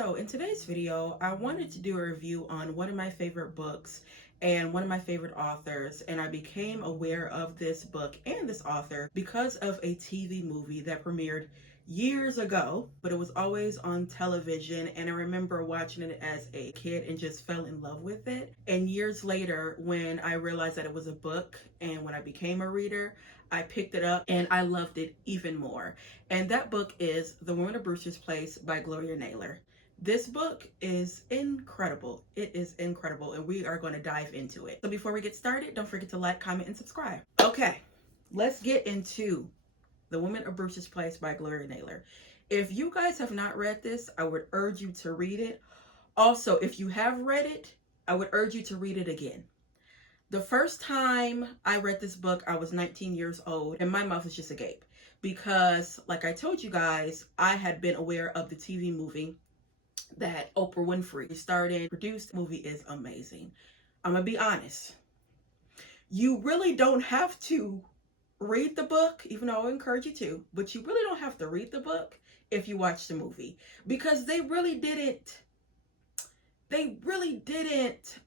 So in today's video, I wanted to do a review on one of my favorite books and one of my favorite authors, and I became aware of this book and this author because of a TV movie that premiered years ago, but it was always on television, and I remember watching it as a kid and just fell in love with it. And years later, when I realized that it was a book and when I became a reader, I picked it up and I loved it even more. And that book is The Women of Brewster Place by Gloria Naylor. This book is incredible. It is incredible, and we are going to dive into it. So before we get started, don't forget to like, comment, and subscribe. Okay, let's get into The Women of Brewster Place by Gloria Naylor. If you guys have not read this, I would urge you to read it. Also, if you have read it, I would urge you to read it again. The first time I read this book, I was 19 years old, and my mouth was just agape because, like I told you guys, I had been aware of the TV movie that Oprah Winfrey starred and produced. The movie is amazing. I'm gonna be honest. You really don't have to read the book, even though I encourage you to, but you really don't have to read the book if you watch the movie, because they really didn't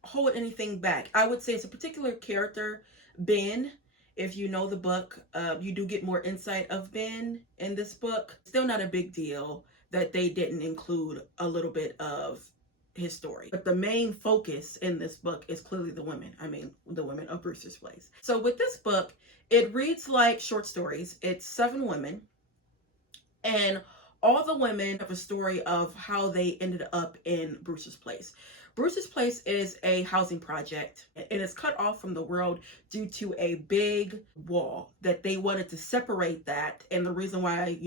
hold anything back. I would say it's a particular character, Ben. If you know the book, you do get more insight of Ben in this book. Still not a big deal that they didn't include a little bit of his story. But the main focus in this book is clearly the women. The women of Brewster's Place. So with this book, it reads like short stories. It's 7 women, and all the women have a story of how they ended up in Brewster's Place. Brewster's Place is a housing project. It is cut off from the world due to a big wall that they wanted to separate that. And the reason why,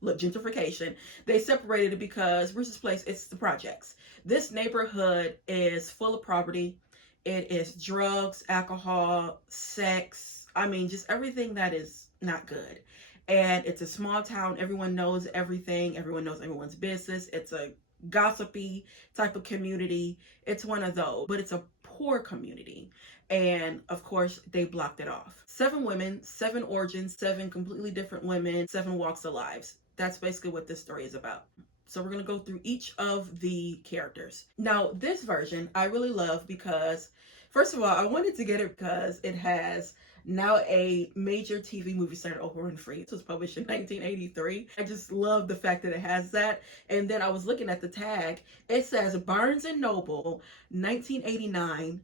look, gentrification, they separated it because Brewster's Place, it's the projects. This neighborhood is full of poverty. It is drugs, alcohol, sex. Just everything that is not good. And it's a small town. Everyone knows everything. Everyone knows everyone's business. It's a gossipy type of community. It's one of those, but it's a poor community. And of course, they blocked it off. 7 women, 7 origins, 7 completely different women, 7 walks of lives. That's basically what this story is about. So we're going to go through each of the characters. Now, this version I really love because, first of all, I wanted to get it because it has now a major TV movie star, Oprah Winfrey. This was published in 1983. I just love the fact that it has that. And then I was looking at the tag. It says Barnes & Noble, 1989,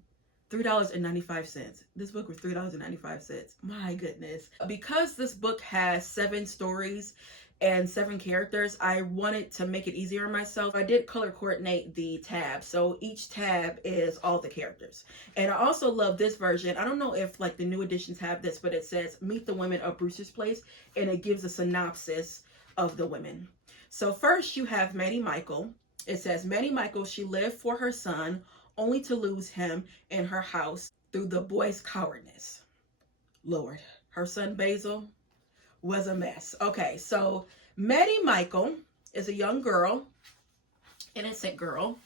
$3.95. This book was $3.95. My goodness. Because this book has 7 stories and 7 characters, I wanted to make it easier on myself. I did color coordinate the tabs, so each tab is all the characters. And I also love this version. I don't know if like the new editions have this, but it says Meet the Women of Brewster's Place, and it gives a synopsis of the women. So first you have Maddie Michael. It says Maddie Michael, she lived for her son only to lose him in her house through the boy's cowardness. Lord, her son Basil was a mess. Okay, so Maddie Michael is a young girl, innocent girl,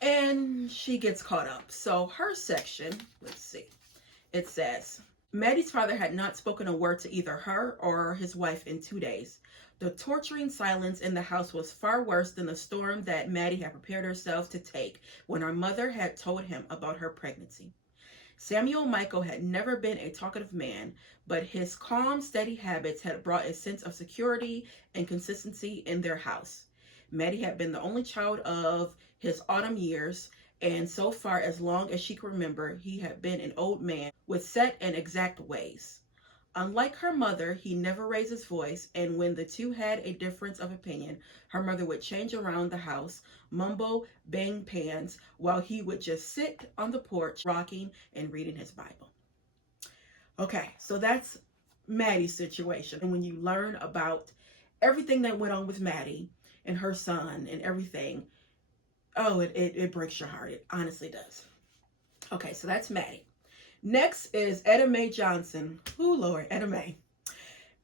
and she gets caught up. So her section, let's see, it says, Maddie's father had not spoken a word to either her or his wife in 2 days. The torturing silence in the house was far worse than the storm that Maddie had prepared herself to take when her mother had told him about her pregnancy. Samuel Michael had never been a talkative man, but his calm, steady habits had brought a sense of security and consistency in their house. Maddie had been the only child of his autumn years, and so far as long as she could remember, he had been an old man with set and exact ways. Unlike her mother, he never raised his voice, and when the two had a difference of opinion, her mother would change around the house, mumble, bang pans, while he would just sit on the porch, rocking and reading his Bible. Okay, so that's Maddie's situation. And when you learn about everything that went on with Maddie and her son and everything, oh, it breaks your heart. It honestly does. Okay, so that's Maddie. Next is Edam May Johnson. Oh, Lord, Edam May.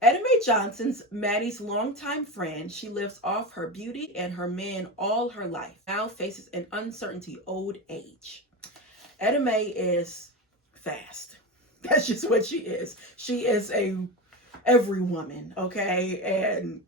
Edam May Johnson's Maddie's longtime friend. She lives off her beauty and her man all her life. Now faces an uncertainty old age. Edam May is fast. That's just what she is. She is every woman, okay? And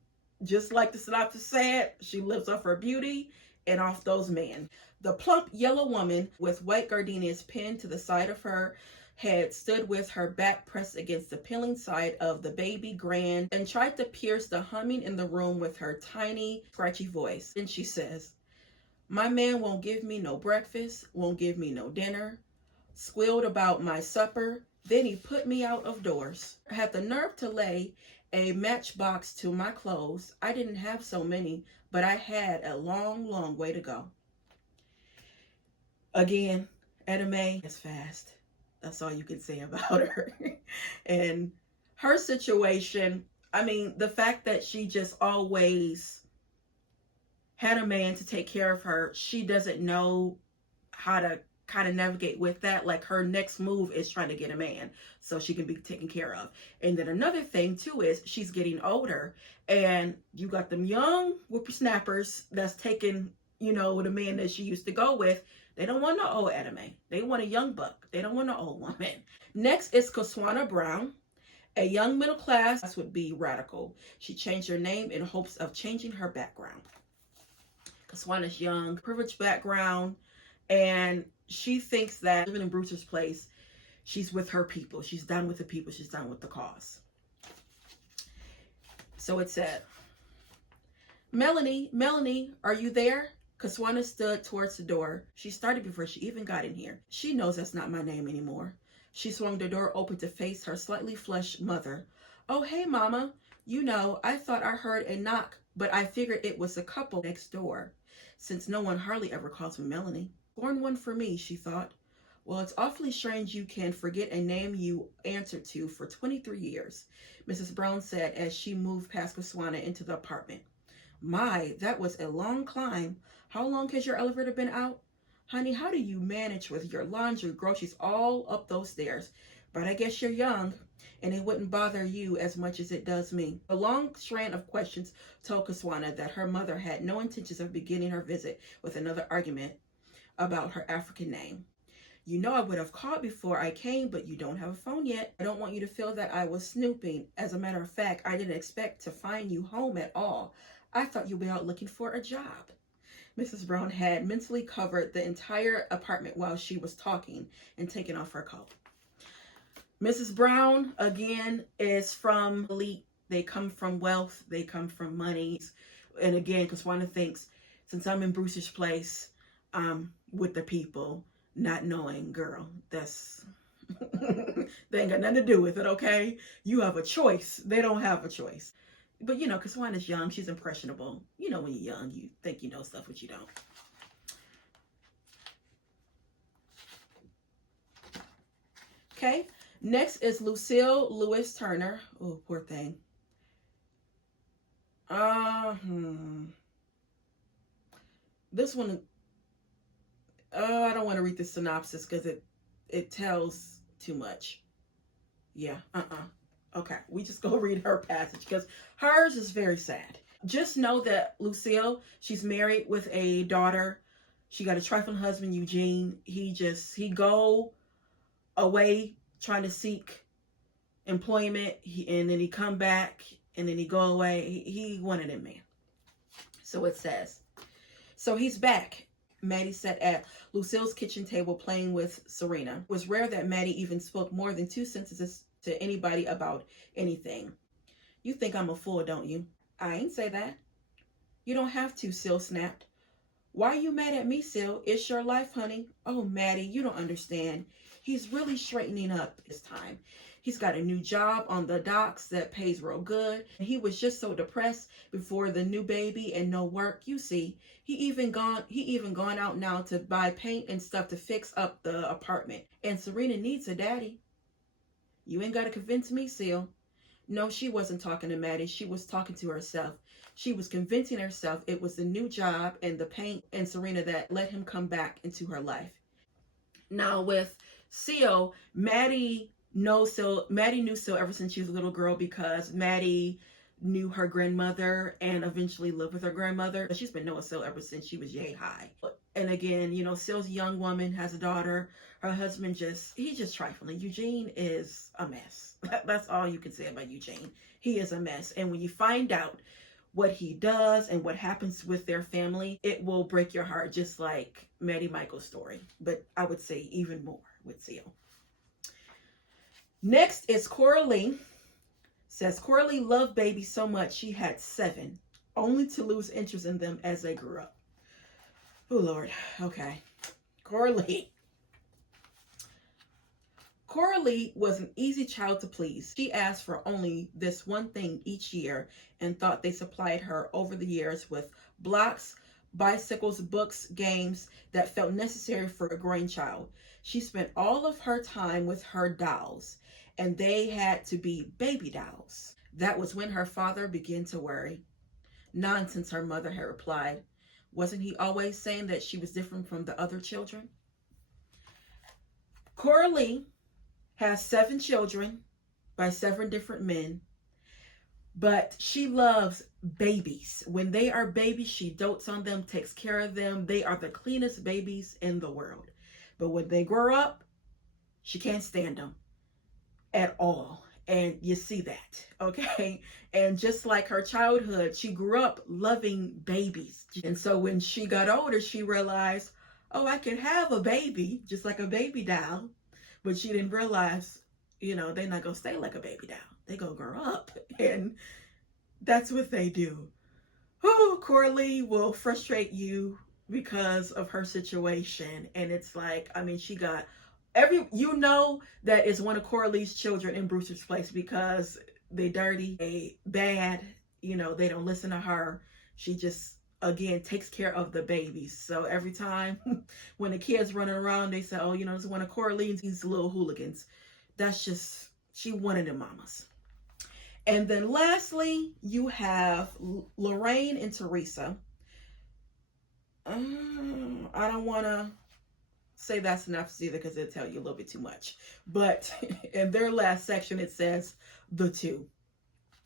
just like the synopsis said, she lives off her beauty and off those men. The plump yellow woman with white gardenias pinned to the side of her head stood with her back pressed against the peeling side of the baby grand and tried to pierce the humming in the room with her tiny, scratchy voice. And she says, "My man won't give me no breakfast, won't give me no dinner, squealed about my supper, then he put me out of doors. I had the nerve to lay a matchbox to my clothes. I didn't have so many, but I had a long, long way to go." Again, Edam May is fast. That's all you can say about her. And her situation, I mean, the fact that she just always had a man to take care of her, she doesn't know how to kind of navigate with that. Like, her next move is trying to get a man so she can be taken care of. And then another thing too is she's getting older, and you got them young whippersnappers that's taking, you know, the man that she used to go with. They don't want no old Edam May. They want a young buck. They don't want no old woman. Next is Kwana Brown. A young middle class would be radical. She changed her name in hopes of changing her background. Kwana's young, privileged background, and she thinks that living in Brewster's Place, she's with her people. She's done with the people. She's done with the cause. So it said, Melanie, are you there?" Kwana stood towards the door. She started before she even got in here. She knows that's not my name anymore. She swung the door open to face her slightly flushed mother. "Oh, hey, Mama. You know, I thought I heard a knock, but I figured it was a couple next door, since no one hardly ever calls me Melanie. Born one for me," she thought. "Well, it's awfully strange you can forget a name you answered to for 23 years, Mrs. Brown said as she moved past Kwana into the apartment. "My, that was a long climb. How long has your elevator been out? Honey, how do you manage with your laundry, groceries all up those stairs? But I guess you're young, and it wouldn't bother you as much as it does me." A long strand of questions told Kwana that her mother had no intentions of beginning her visit with another argument about her African name. "You know I would have called before I came, but you don't have a phone yet. I don't want you to feel that I was snooping. As a matter of fact, I didn't expect to find you home at all. I thought you'd be out looking for a job." Mrs. Brown had mentally covered the entire apartment while she was talking and taking off her coat. Mrs. Brown, again, is from elite. They come from wealth. They come from money. And again, Kwana thinks, since I'm in Brewster's Place, with the people, not knowing, girl, that's they ain't got nothing to do with it, okay? You have a choice. They don't have a choice. But, you know, Kwana's young. She's impressionable. You know, when you're young, you think you know stuff, but you don't. Okay. Next is Lucille Lewis Turner. Oh, poor thing. This one, I don't want to read the synopsis because it tells too much. Yeah, Okay, we just go read her passage because hers is very sad. Just know that Lucille, she's married with a daughter. She got a trifling husband, Eugene. He go away trying to seek employment, and then he come back, and then he go away. He wanted a man. So it says, so he's back. Maddie sat at Lucille's kitchen table playing with Serena. It was rare that Maddie even spoke more than 2 sentences to anybody about anything. "You think I'm a fool, don't you?" "I ain't say that." "You don't have to," Sil snapped. "Why are you mad at me, Sil? It's your life, honey." "Oh, Maddie, you don't understand. He's really straightening up this time. He's got a new job on the docks that pays real good. And he was just so depressed before the new baby and no work. You see, he even gone out now to buy paint and stuff to fix up the apartment. And Serena needs a daddy." "You ain't got to convince me, Sil." No, she wasn't talking to Maddie. She was talking to herself. She was convincing herself it was the new job and the paint and Serena that let him come back into her life. Now with Sil, Maddie knew Sil ever since she was a little girl because Maddie knew her grandmother and eventually lived with her grandmother. She's been knowing Sil ever since she was yay high. And again, you know, Sil's a young woman, has a daughter. Her husband he's just trifling. Eugene is a mess. That's all you can say about Eugene. He is a mess. And when you find out what he does and what happens with their family, it will break your heart, just like Maddie Michael's story. But I would say even more with Seal. Next is Coraly. Says Coraly loved babies so much she had 7, only to lose interest in them as they grew up. Oh Lord. Okay. Coraly. Coraly was an easy child to please. She asked for only this one thing each year and thought they supplied her over the years with blocks, bicycles, books, games that felt necessary for a growing child. She spent all of her time with her dolls, and they had to be baby dolls. That was when her father began to worry. Nonsense, her mother had replied. Wasn't he always saying that she was different from the other children? Coraly has 7 children by 7 different men, but she loves babies. When they are babies, she dotes on them, takes care of them. They are the cleanest babies in the world. But when they grow up, she can't stand them at all. And you see that, okay? And just like her childhood, she grew up loving babies. And so when she got older, she realized, oh, I can have a baby, just like a baby doll. But she didn't realize, they're not going to stay like a baby doll. They going to grow up. And that's what they do. Oh, Coraly will frustrate you because of her situation. And it's like, she got that is one of Coraly's children in Brewster's Place, because they dirty, they bad, they don't listen to her. She just, again, takes care of the babies. So every time when the kids running around, they say, oh, it's one of Coraly's, these little hooligans. That's just, she one of them mamas. And then lastly, you have Lorraine and Teresa. I don't want to say that's enough either, because it'll tell you a little bit too much. But in their last section, it says the 2.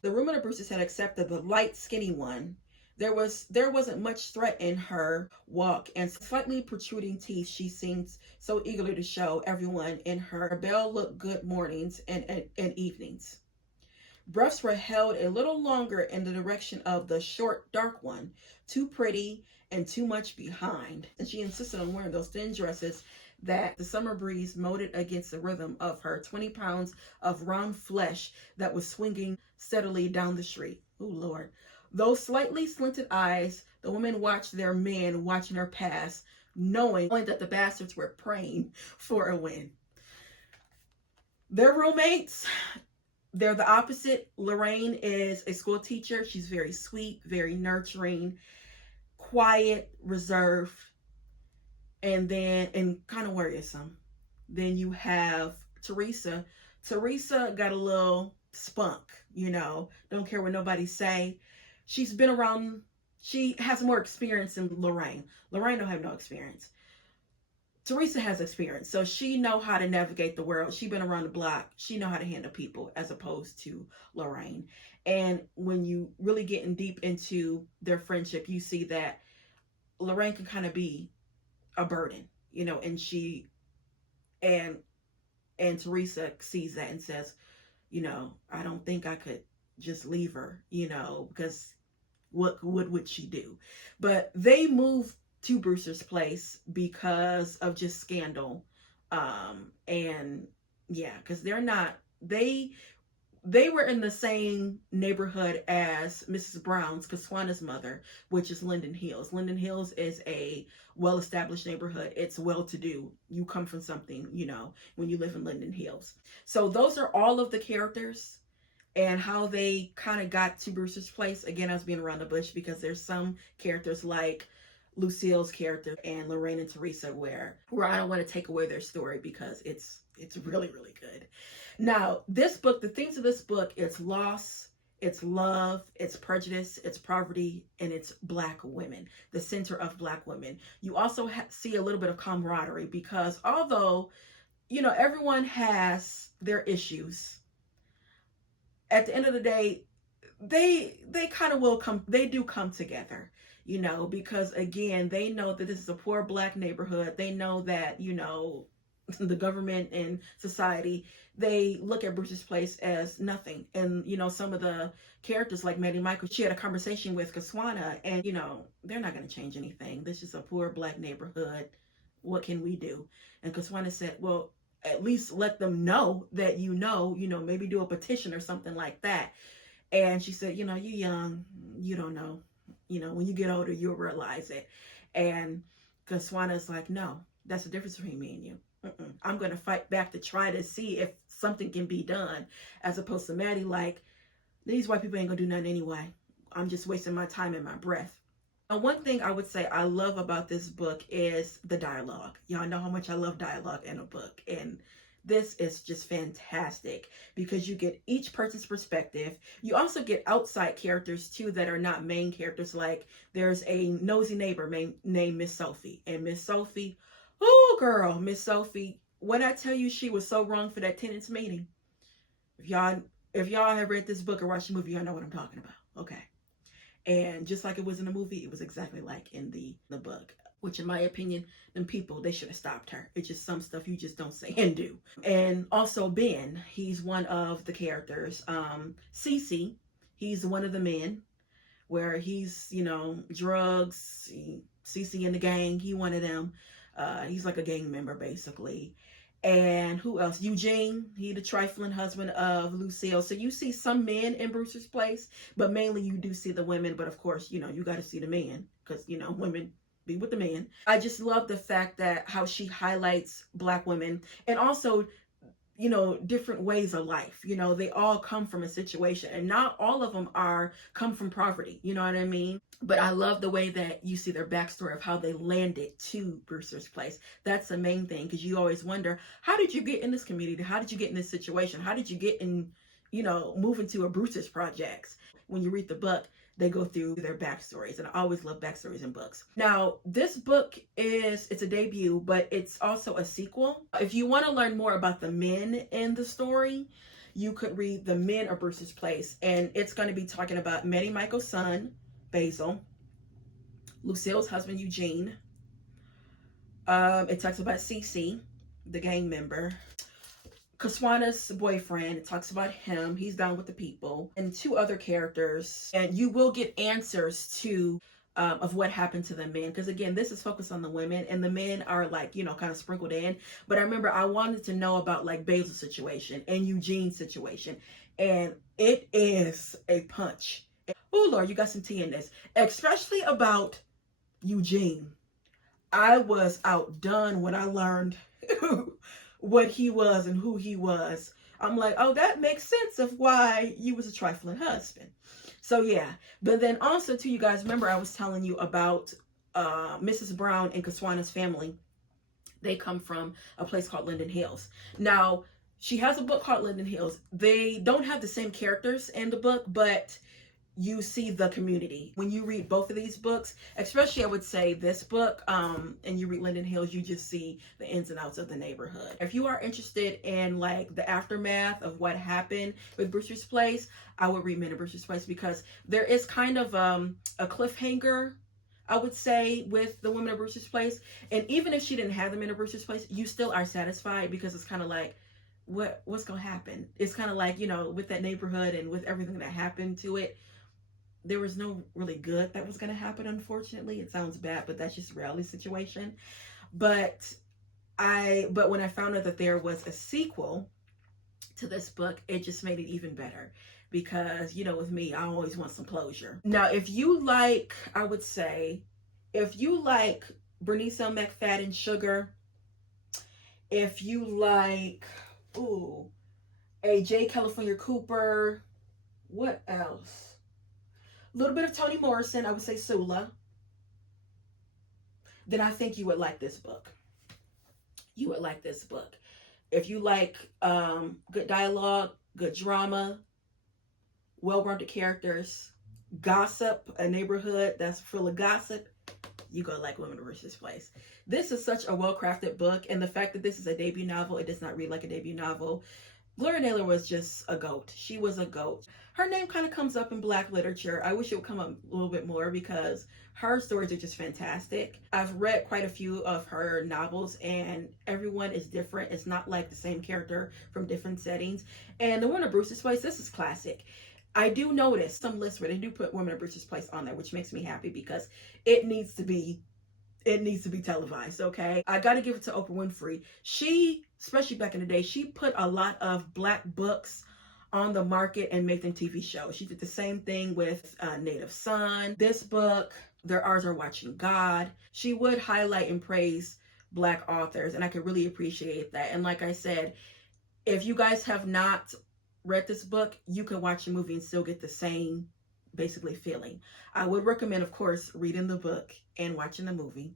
The Women of Brewster had accepted the light, skinny one. There wasn't much threat in her walk, and slightly protruding teeth she seemed so eagerly to show everyone in her bell looked good mornings and evenings. Breaths were held a little longer in the direction of the short, dark one, too pretty and too much behind. And she insisted on wearing those thin dresses that the summer breeze molded against the rhythm of her 20 pounds of round flesh that was swinging steadily down the street. Oh, Lord. Those slightly slanted eyes, the women watched their men watching her pass, knowing that the bastards were praying for a win. Their roommates, they're the opposite. Lorraine is a school teacher. She's very sweet, very nurturing, quiet, reserved, and kind of worrisome. Then you have Teresa. Teresa got a little spunk, don't care what nobody say. She's been around, she has more experience than Lorraine. Lorraine don't have no experience. Teresa has experience, so she know how to navigate the world. She been around the block. She know how to handle people, as opposed to Lorraine. And when you really getting deep into their friendship, you see that Lorraine can kind of be a burden, and Teresa sees that and says, I don't think I could just leave her, because what would she do? But they moved to Brewster's Place because of just scandal. And yeah, because they were in the same neighborhood as Mrs. Brown's, Kaswana's mother, which is Linden Hills. Linden Hills is a well-established neighborhood. It's well-to-do. You come from something, when you live in Linden Hills. So those are all of the characters and how they kind of got to Brewster's Place. Again, I was being around the bush, because there's some characters like Lucille's character and Lorraine and Teresa where I don't want to take away their story, because it's really, really good. Now, this book, the themes of this book, it's loss, it's love, it's prejudice, it's poverty, and it's Black women, the center of Black women. You also see a little bit of camaraderie, because although, everyone has their issues, at the end of the day, they kind of they do come together, because again, they know that this is a poor Black neighborhood. They know that, the government and society, they look at Brewster's Place as nothing. And, you know, some of the characters like Maddie Michael, she had a conversation with Kwana, and, you know, they're not going to change anything. This is a poor black neighborhood. What can we do? And Kwana said, well, at least let them know that you know, maybe do a petition or something like that. And she said, you know, you're young, you don't know. You know, when you get older, you'll realize it. And Kawana's like, no, that's the difference between me and you. I'm going to fight back to try to see if something can be done, as opposed to Maddie, like, these white people ain't going to do nothing anyway. I'm just wasting my time and my breath. And one thing I would say I love about this book is the dialogue. Y'all know how much I love dialogue in a book. And this is just fantastic because you get each person's perspective. You also get outside characters too that are not main characters. Like there's a nosy neighbor named Miss Sophie. And Miss Sophie, oh girl, Miss Sophie, when I tell you she was so wrong for that tenants meeting. If y'all have read this book or watched the movie, y'all know what I'm talking about. Okay. And just like it was in the movie, it was exactly like in the book. Which in my opinion, them people, they should have stopped her. It's just some stuff you just don't say and do. And also Ben, he's one of the characters. Cece, he's one of the men where he's, you know, drugs, Cece in the gang, he one of them. He's like a gang member basically. And who else? Eugene, he the trifling husband of Lucille. So you see some men in Brewster's Place, but mainly you do see the women. But of course, you know, you got to see the men because, you know, women be with the man. I just love the fact that how she highlights Black women and also, you know, different ways of life. You know, they all come from a situation and not all of them come from poverty. You know what I mean? But I love the way that you see their backstory of how they landed to Brewster's Place. That's the main thing, because you always wonder, how did you get in this community? How did you get in this situation? How did you get in, you know, move into a Brewster's projects? When you read the book, they go through their backstories, and I always love backstories in books. Now, this book it's a debut, but it's also a sequel. If you want to learn more about the men in the story, you could read The Men of Brewster's Place, and it's going to be talking about Maddie Michael's son, Basil, Lucille's husband, Eugene. It talks about Cece, the gang member. Kawana's boyfriend, it talks about him. He's down with the people. And two other characters. And you will get answers to of what happened to the men. Because again, this is focused on the women. And the men are like, you know, kind of sprinkled in. But I remember I wanted to know about like Basil's situation and Eugene's situation. And it is a punch. Oh, Lord, you got some tea in this. Especially about Eugene. I was outdone when I learned what he was and who he was. I'm like, oh, that makes sense of why you was a trifling husband. So yeah, but then also too, you guys remember I was telling you about Mrs. Brown and Kawana's family. They come from a place called Linden Hills. Now, she has a book called Linden Hills. They don't have the same characters in the book, but you see the community. When you read both of these books, especially I would say this book, and you read Linden Hills, you just see the ins and outs of the neighborhood. If you are interested in like the aftermath of what happened with Brewster's Place, I would read Men of Brewster's Place, because there is kind of a cliffhanger, I would say, with the Women of Brewster's Place. And even if she didn't have the Men of Brewster's Place, you still are satisfied, because it's kind of like, what's gonna happen? It's kind of like, you know, with that neighborhood and with everything that happened to it, there was no really good that was going to happen, unfortunately. It sounds bad, but that's just a reality situation. But when I found out that there was a sequel to this book, it just made it even better. Because, you know, with me, I always want some closure. Now, if you like, I would say, if you like Bernice L. McFadden Sugar, if you like, a J. California Cooper, what else? A little bit of Toni Morrison, I would say Sula, then I think you would like this book. You would like this book. If you like good dialogue, good drama, well-rounded characters, gossip, a neighborhood that's full of gossip, you go like Women of Brewster's Place. This is such a well-crafted book, and the fact that this is a debut novel, it does not read like a debut novel. Gloria Naylor was just a goat. She was a goat. Her name kind of comes up in Black literature. I wish it would come up a little bit more because her stories are just fantastic. I've read quite a few of her novels and everyone is different. It's not like the same character from different settings. And the Women of Brewster Place, this is classic. I do notice some lists where they do put Women of Brewster Place on there, which makes me happy because it needs to be televised, okay? I gotta give it to Oprah Winfrey. She, especially back in the day, she put a lot of Black books on the market and made them TV shows. She did the same thing with Native Son. This book, Their Eyes Are Watching God. She would highlight and praise Black authors, and I could really appreciate that. And like I said, if you guys have not read this book, you can watch the movie and still get the same basically feeling. I would recommend, of course, reading the book and watching the movie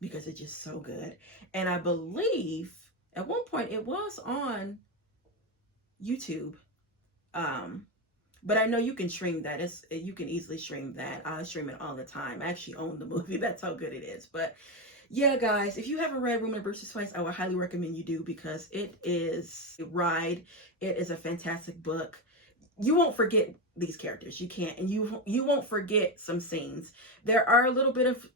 because it's just so good. And I believe at one point it was on YouTube. But I know you can stream that. You can easily stream that. I stream it all the time. I actually own the movie. That's how good it is. But yeah, guys, if you haven't read Women of Brewster Place, I would highly recommend you do because it is a ride. It is a fantastic book. You won't forget these characters. You can't. And you won't forget some scenes. There are a little bit of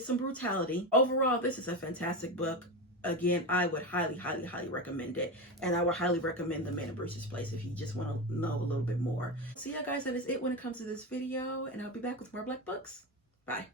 some brutality. Overall, this is a fantastic book. Again, I would highly, highly, highly recommend it. And I would highly recommend The Man in Brewster's Place if you just want to know a little bit more. So yeah, guys, that is it when it comes to this video. And I'll be back with more Black books. Bye.